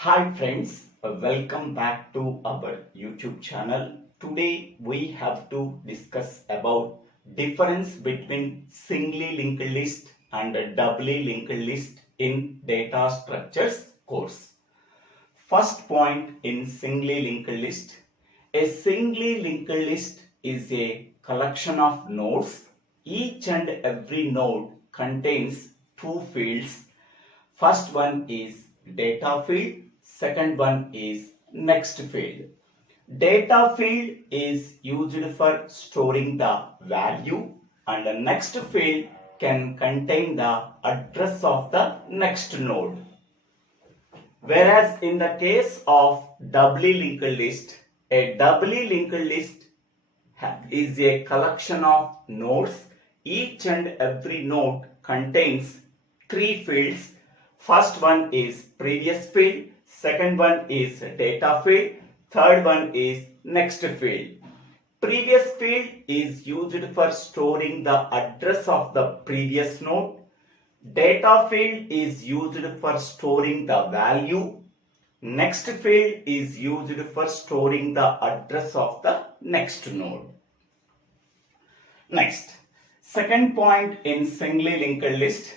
Hi friends, welcome back to our YouTube channel. Today we have to discuss about difference between singly linked list and a doubly linked list in data structures course. First point in singly linked list. A singly linked list is a collection of nodes. Each and every node contains two fields. First one is data field, second one is next field. Data field is used for storing the value and the next field can contain the address of the next node. Whereas in the case of doubly linked list, a doubly linked list is a collection of nodes. Each and every node contains three fields. First one is previous field, second one is data field, third one is next field. Previous field is used for storing the address of the previous node. Data field is used for storing the value. Next field is used for storing the address of the next node. Next, second point in singly linked list.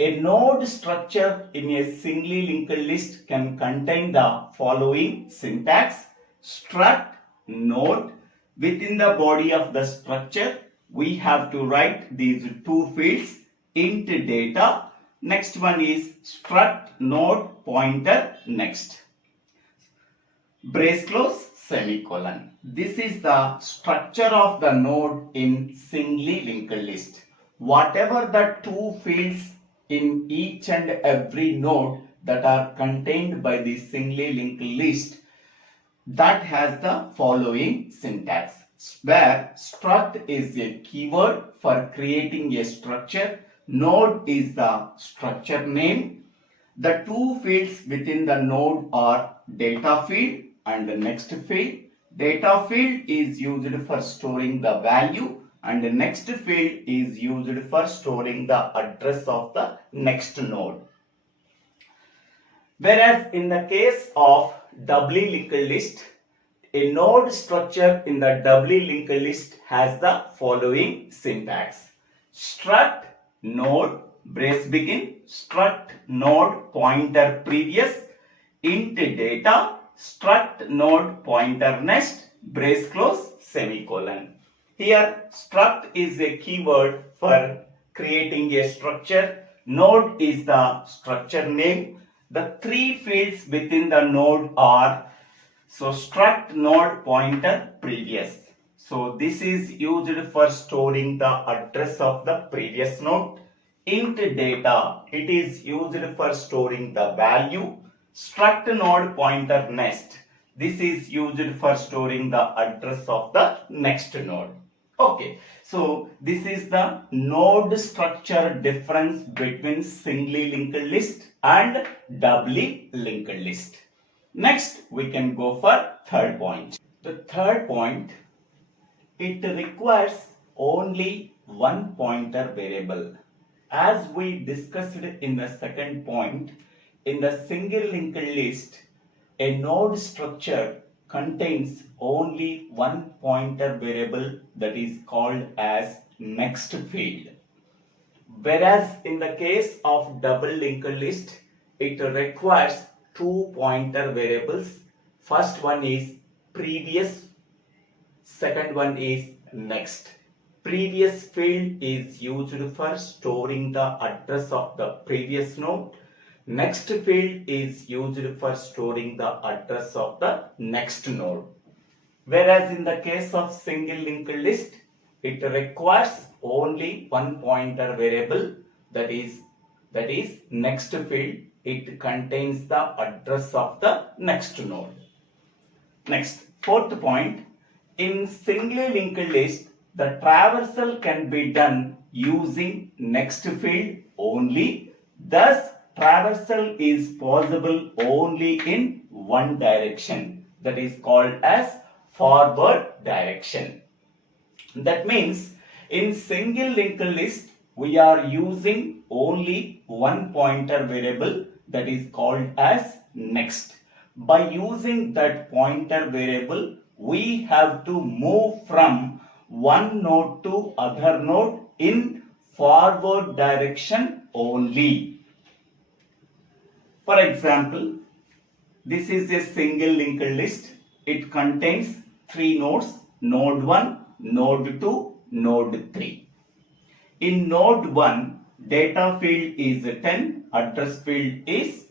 A node structure in a singly linked list can contain the following syntax. Struct node. Within the body of the structure, we have to write these two fields. Int data. Next one is struct node pointer next. Brace close semicolon. This is the structure of the node in singly linked list. Whatever the two fields in each and every node that are contained by the singly linked list, that has the following syntax, where struct is a keyword for creating a structure, node is the structure name. The two fields within the node are data field and the next field. Data field is used for storing the value and the next field is used for storing the address of the next node. Whereas in the case of doubly linked list, a node structure in the doubly linked list has the following syntax. Struct node, brace begin, struct node pointer previous, int data, struct node pointer next, brace close semicolon. Here struct is a keyword for creating a structure, node is the structure name. The three fields within the node are, so struct node pointer previous. So this is used for storing the address of the previous node. Int data, it is used for storing the value. Struct node pointer next, this is used for storing the address of the next node. Okay, so this is the node structure difference between singly linked list and doubly linked list. Next, we can go for third point. The third point, it requires only one pointer variable. As we discussed in the second point, in the single linked list, a node structure contains only one pointer variable that is called as next field. Whereas in the case of double linked list, it requires two pointer variables. First one is previous, second one is next. Previous field is used for storing the address of the previous node. Next field is used for storing the address of the next node. Whereas in the case of single linked list, it requires only one pointer variable, that is next field. It contains the address of the next node. Next, fourth point, in single linked list, the traversal can be done using next field only. Thus, traversal is possible only in one direction, that is called as forward direction. That means in single linked list we are using only one pointer variable, that is called as next. By using that pointer variable, we have to move from one node to other node in forward direction only. For example, this is a single linked list. It contains 3 nodes, node 1, node 2, node 3. In node 1, data field is 10, address field is,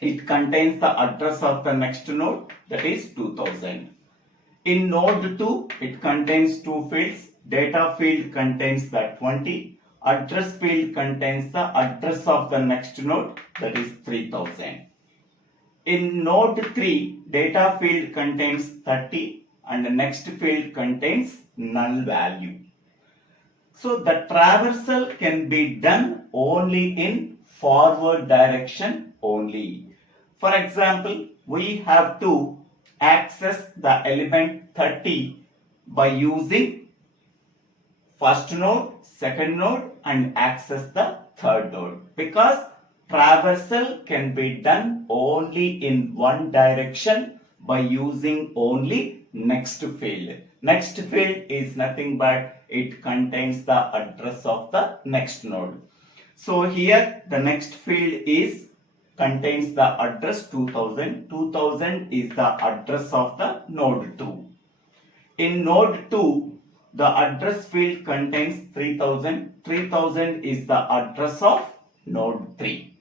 it contains the address of the next node, that is 2000. In node 2, it contains 2 fields, data field contains the 20, address field contains the address of the next node, that is 3000. In node 3, data field contains 30 and the next field contains null value. So the traversal can be done only in forward direction only. For example, we have to access the element 30 by using first node, second node and access the third node, because traversal can be done only in one direction by using only next field. Next field is nothing but it contains the address of the next node. So here the next field contains the address 2000. 2000 is the address of the node 2. In node 2, the address field contains 3000. 3000 is the address of node 3.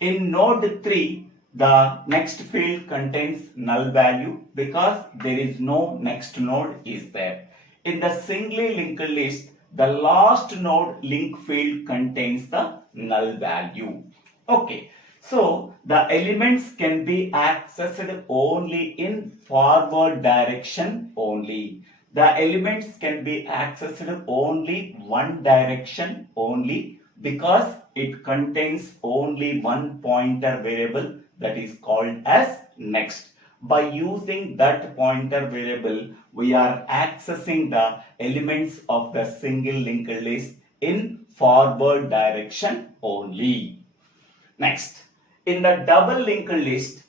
In node 3, the next field contains null value because there is no next node is there. In the singly linked list, the last node link field contains the null value. Okay, so the elements can be accessed only in forward direction only. The elements can be accessed only one direction only because it contains only one pointer variable that is called as next. By using that pointer variable, we are accessing the elements of the single linked list in forward direction only. Next, in the double linked list,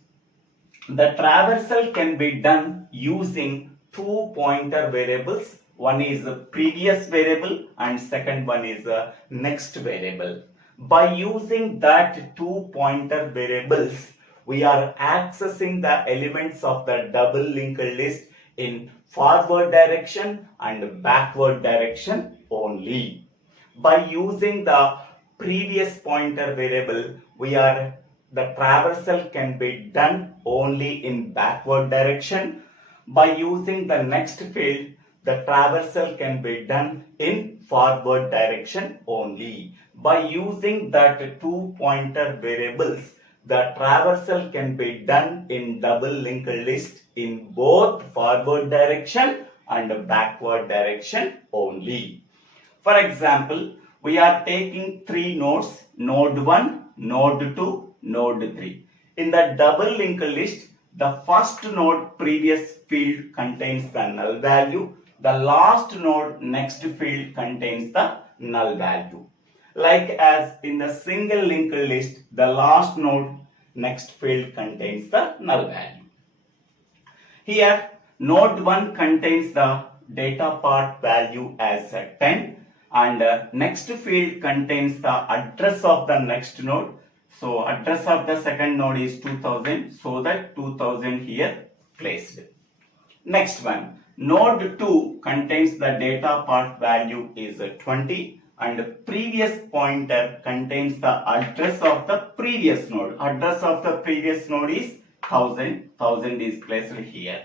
the traversal can be done using two pointer variables. One is a previous variable and second one is a next variable. By using that two pointer variables, we are accessing the elements of the double linked list in forward direction and backward direction only. By using the previous pointer variable, the traversal can be done only in backward direction. By using the next field, the traversal can be done in forward direction only. By using that two pointer variables, the traversal can be done in double linked list in both forward direction and backward direction only. For example, we are taking three nodes, node 1, node 2, node 3. In the double linked list, the first node previous field contains the null value. The last node next field contains the null value. Like as in the single linked list, the last node next field contains the null value. Here, node 1 contains the data part value as 10 and next field contains the address of the next node. So, address of the second node is 2000, so that 2000 here placed. Next one, node 2 contains the data part value is 20 and previous pointer contains the address of the previous node. Address of the previous node is 1000. 1000 is placed here.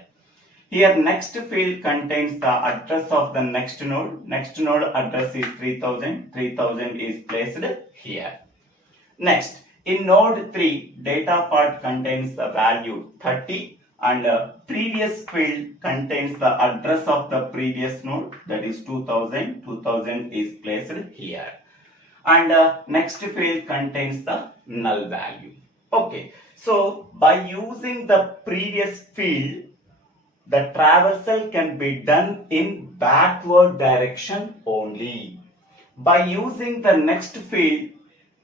Here next field contains the address of the next node. Next node address is 3000. 3000 is placed here. Next, in node 3, data part contains the value 30 and previous field contains the address of the previous node, that is 2000. 2000 is placed here. And next field contains the null value. Okay, so by using the previous field, the traversal can be done in backward direction only. By using the next field,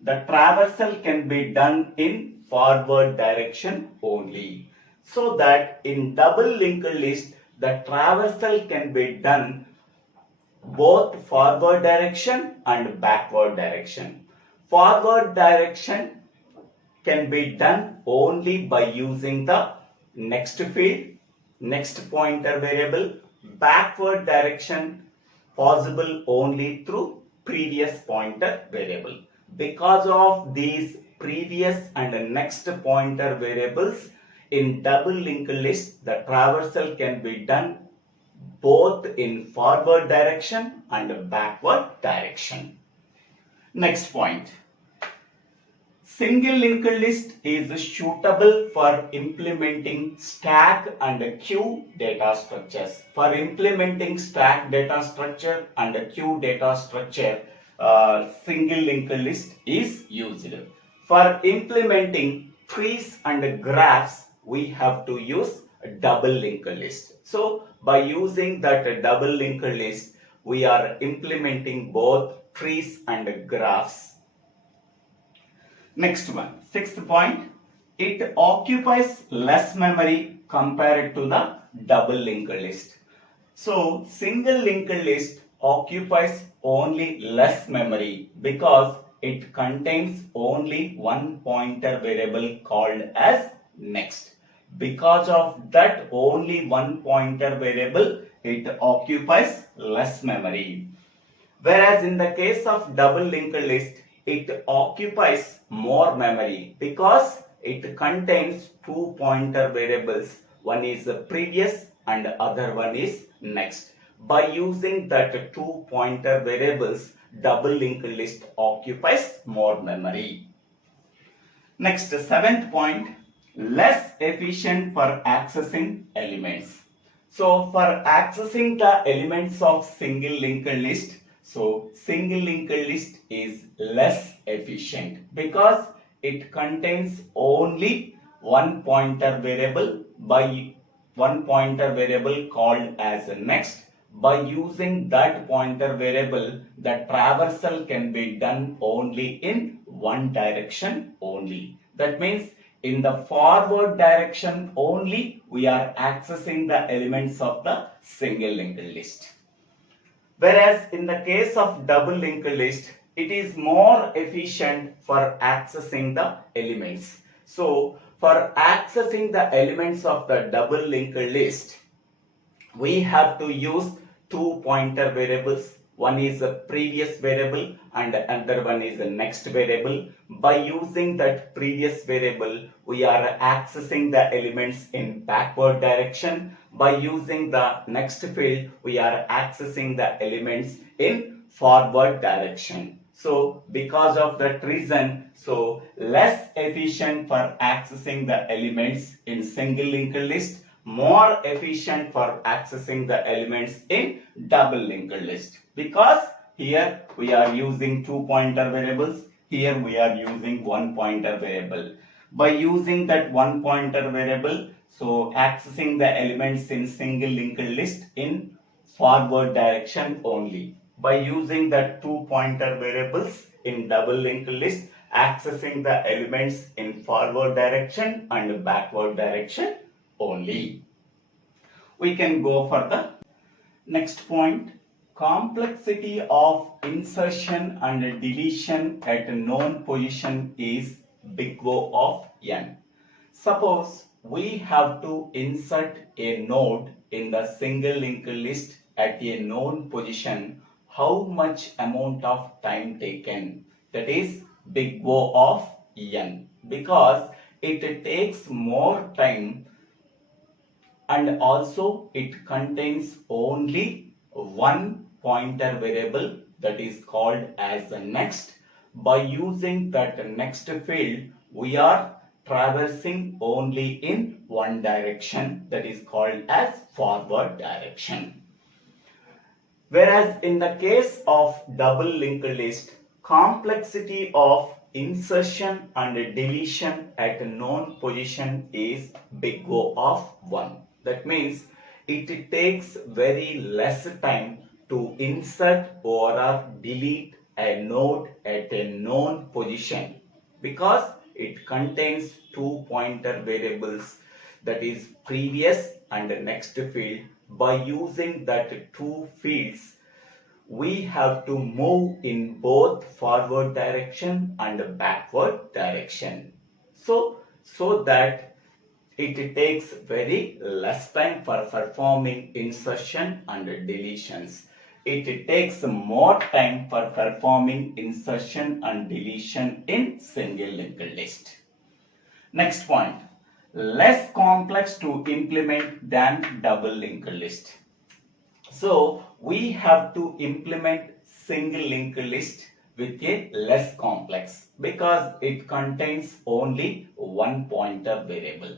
the traversal can be done in forward direction only. So that in double linked list, the traversal can be done both forward direction and backward direction. Forward direction can be done only by using the next field, next pointer variable. Backward direction possible only through previous pointer variable. Because of these previous and next pointer variables, in double linked list, the traversal can be done both in forward direction and backward direction. Next point. Single linked list is suitable for implementing stack and queue data structures. For implementing stack data structure and queue data structure, single linked list is used. For implementing trees and graphs, we have to use a double linked list. So, by using that double linked list, we are implementing both trees and graphs. Next one, sixth point, it occupies less memory compared to the double linked list. So, single linked list occupies only less memory because it contains only one pointer variable called as next. Because of that only one pointer variable, it occupies less memory. Whereas in the case of double linked list, it occupies more memory because it contains two pointer variables. One is the previous and other one is next. By using that two pointer variables, double linked list occupies more memory. Next, seventh point, less efficient for accessing elements. So for accessing the elements of single linked list, so single linked list is less efficient because it contains only one pointer variable called as next. By using that pointer variable, the traversal can be done only in one direction only. That means in the forward direction only we are accessing the elements of the single linked list. Whereas in the case of double linked list, it is more efficient for accessing the elements. So, for accessing the elements of the double linked list, we have to use two pointer variables. One is a previous variable and another one is a next variable. By using that previous variable, we are accessing the elements in backward direction. By using the next field, we are accessing the elements in forward direction. So, because of that reason, so less efficient for accessing the elements in single linked list, more efficient for accessing the elements in double linked list. Because here we are using two pointer variables, here we are using one pointer variable. By using that one pointer variable, so accessing the elements in single linked list in forward direction only. By using that two pointer variables in double linked list, accessing the elements in forward direction and backward direction only. We can go for the next point. Complexity of insertion and deletion at a known position is big O of n. Suppose we have to insert a node in the single linked list at a known position. How much amount of time taken? That is big O of n, because it takes more time and also it contains only one pointer variable that is called as the next. By using that next field, we are traversing only in one direction, that is called as forward direction. Whereas in the case of double linked list, complexity of insertion and deletion at a known position is big O of 1. That means it takes very less time to insert or delete a node at a known position, because it contains two pointer variables, that is previous and next field. By using that two fields, we have to move in both forward direction and backward direction. So that it takes very less time for performing insertion and deletions. It takes more time for performing insertion and deletion in single linked list. Next point, less complex to implement than double linked list. So we have to implement single linked list with a less complex because it contains only one pointer variable,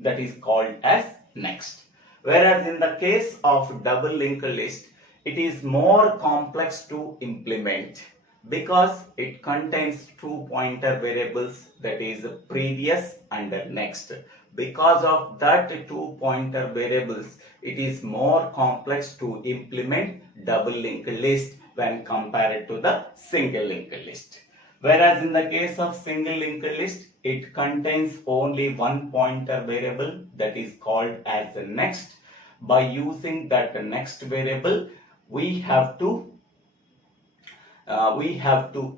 that is called as next. Whereas in the case of double linked list, it is more complex to implement because it contains two pointer variables, that is previous and next. Because of that two pointer variables, it is more complex to implement double linked list when compared to the single linked list. Whereas in the case of single linked list, it contains only one pointer variable, that is called as the next. By using that next variable, we have to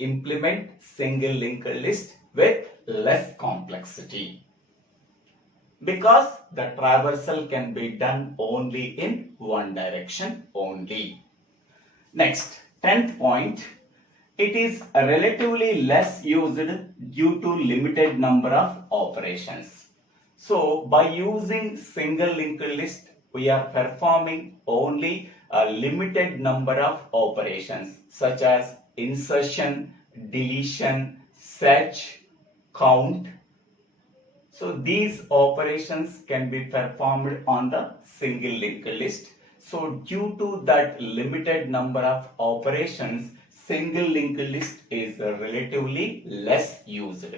implement single linked list with less complexity because the traversal can be done only in one direction only. Next, 10th point, it is relatively less used due to limited number of operations. So by using single linked list, we are performing only a limited number of operations such as insertion, deletion, search, count. So these operations can be performed on the single linked list. So due to that limited number of operations, single linked list is relatively less used.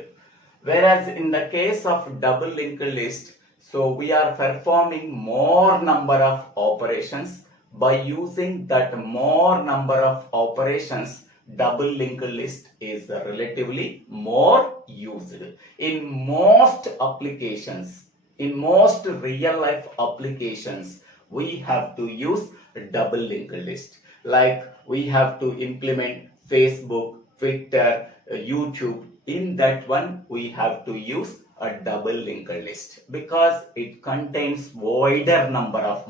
Whereas in the case of double linked list, so we are performing more number of operations. By using that more number of operations, double linked list is relatively more used. In most applications, in most real life applications, we have to use double linked list. Like we have to implement Facebook, Twitter, YouTube. In that one, we have to use a double linked list because it contains more number of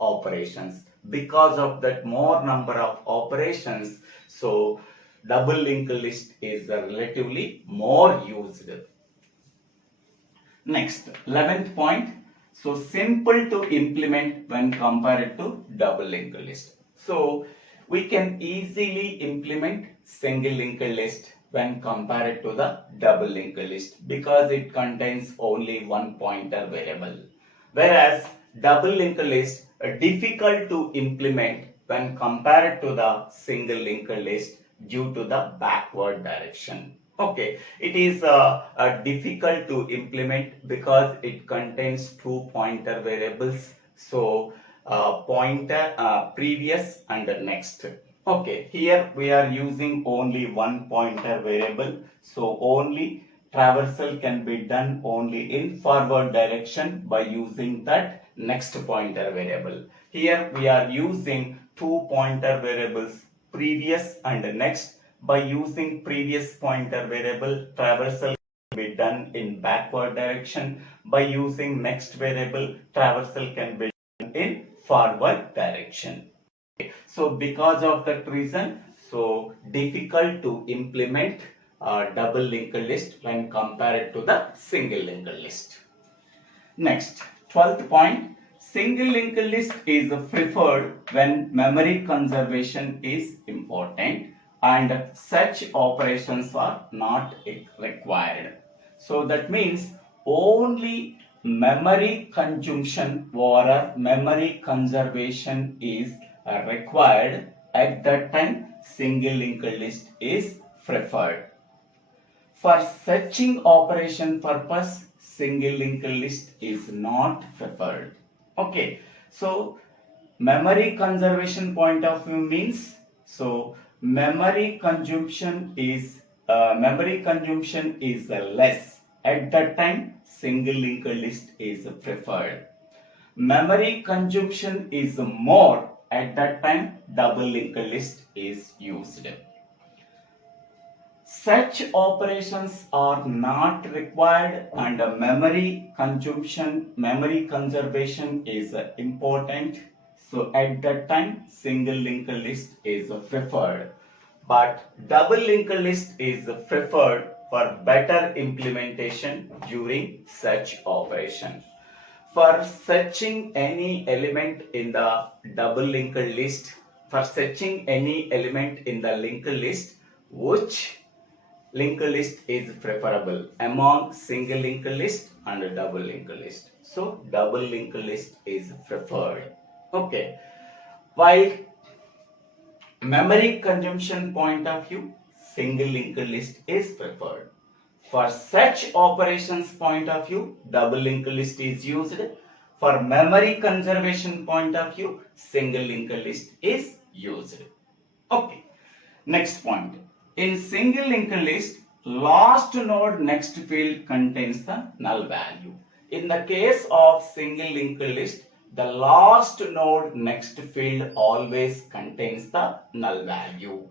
operations. Because of that more number of operations, so double linked list is relatively more used. Next, 11th point. So simple to implement when compared to double linked list. So we can easily implement single linked list when compared to the double linked list because it contains only one pointer variable. Whereas double linked list are difficult to implement when compared to the single linked list due to the backward direction. Okay, it is difficult to implement because it contains two pointer variables. So previous and next. Okay, here we are using only one pointer variable. So only traversal can be done only in forward direction by using that next pointer variable. Here we are using two pointer variables, previous and next. By using previous pointer variable, traversal can be done in backward direction. By using next variable, traversal can be done in forward direction. So because of that reason, so difficult to implement double linked list when compared to the single linked list. Next, 12th point, single linked list is preferred when memory conservation is important and such operations are not required. So that means only memory consumption or memory conservation is required. At that time, single linked list is preferred. For searching operation purpose, single linked list is not preferred. Okay, so memory conservation point of view means, so memory consumption is memory consumption is less, at that time single linked list is preferred. Memory consumption is more, at that time double linked list is used. Such operations are not required and memory conservation is important. So at that time single linked list is preferred. But double linked list is preferred for better implementation during such operation. For searching any element in the double linked list, for searching any element in the linked list, which linked list is preferable among single linked list and double linked list? So double linked list is preferred. Okay. While memory consumption point of view, single linked list is preferred. For such operations point of view, double linked list is used. For memory conservation point of view, single linked list is used. Okay. Next point. In single linked list, last node next field contains the null value. In the case of single linked list, the last node next field always contains the null value.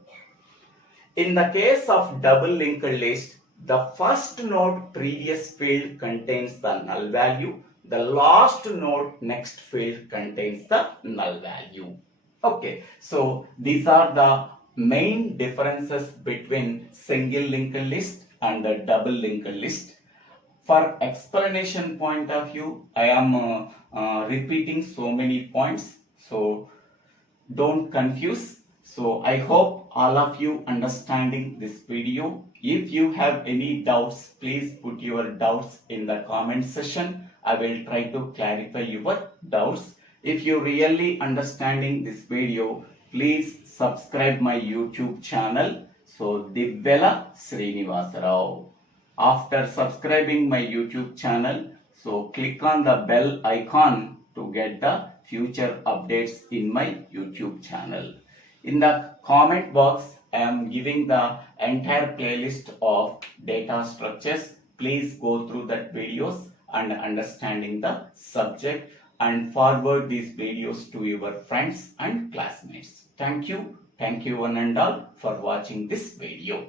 In the case of double linked list, the first node previous field contains the null value. The last node next field contains the null value. Okay, so these are the main differences between single linked list and the double linked list. For explanation point of view, I am repeating so many points, so don't confuse. So I hope all of you understanding this video. If you have any doubts, please put your doubts in the comment section. I will try to clarify your doubts. If you really understanding this video, please subscribe my YouTube channel. So Divvela Srinivasa. After subscribing my YouTube channel, so click on the bell icon to get the future updates in my YouTube channel. In the comment box, I am giving the entire playlist of data structures. Please go through that videos and understanding the subject and forward these videos to your friends and classmates. Thank you one and all for watching this video.